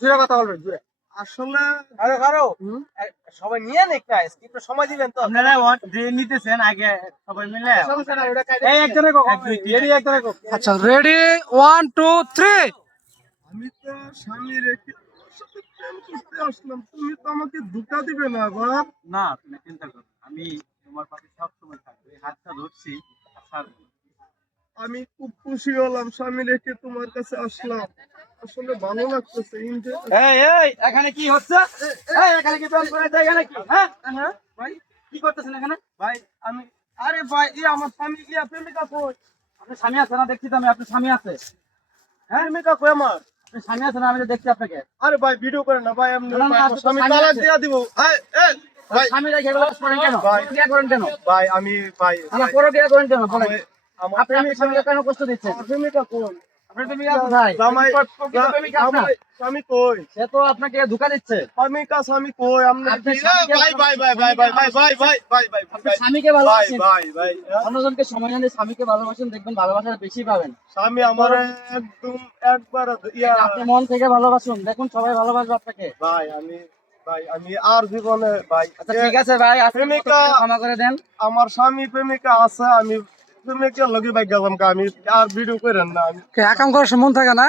জুড়ে কথা বলবেন জুড়ে। আসলে আরে কারো সবাই নিয়ে নেক না স্ক্রিপ্টে সময় দিবেন তো। আপনারা নিতেছেন আগে সবাই মিলে। সমস্যা নাই, ওটা এই একজনে কো রেডি একজনে কো। আচ্ছা রেডি 1 2 3 আমি তো স্বামী রেখে তোমার সাথে প্রেম করতে আসলাম, তুমি তো আমাকে ধোঁকা দিবে না আবার। না তুমি চিন্তা করো, আমি তোমার পাশে সব সময় থাকবো, এই হাতটা ধরছি আর আমি খুব খুশি হলাম স্বামী রেখে তোমার কাছে আসলাম, আসলে ভালো লাগতেছে। এই এই এখানে কি হচ্ছে? এই এখানে কি প্ল্যান করে জায়গা নাকি? হ্যাঁ হ্যাঁ ভাই কি করতেছেন এখানে? ভাই আমি, আরে ভাই আমার স্বামী প্রেমিকা কই? আপনার স্বামী আছে না দেখছি তো আমি, আপনার স্বামী আছে। হ্যাঁ প্রেমিকা কই আমার? আপনার স্বামী আছে না, আমি তো দেখছি আপনাকে। আরে ভাই ভিডিও করেন না ভাই, এমনি না, না, ভাই, আমার আপনার স্বামী স্বামী তালাক আছে। দিয়া দিব। এই এই ভাই স্বামী রেখে এগুলো করেন কেন? ভাই। বিয়ে করেন কেন? ভাই আমি ভাই আমার পরে বিয়ে করেন কেন বলেন? আমার আপনি আপনার স্বামীকে কেন কষ্ট দিচ্ছেন? আমার প্রেমিকা কই? আপনার প্রেমিকা কোথায়? জামাই প্রকৃত প্রেমিকা আপনার? স্বামী কই? সে তো আপনাকে ধোঁকা দিচ্ছে। স্বামী কই? আপনি আপনার স্বামীকে ভাই ভাই ভাই ভাই ভাই ভাই ভাই ভাই ভাই ভাই আপনার স্বামীকে ভাই ভালোবাসেন। ভাই ভাই অন্যজনকে সময় না দিয়ে স্বামীকে ভালোবাসেন, দেখবেন ভালোবাসা বেশি পাবেন। স্বামী আমার একদম একবার আপনি মন থেকে ভালোবাসুন, দেখুন সবাই ভালোবাসবে আপনাকে। ভাই আমি আর জীবনে ভাই আচ্ছা ঠিক আছে ভাই, আজকে প্রেমিকা ক্ষমা করে দেন। আমার স্বামী প্রেমিকা আছে, আমি প্রেমিকার লগে ভাই গেলাম, আমি আর ভিডিও করেন না আমি। কে একাম করার মন থাকে না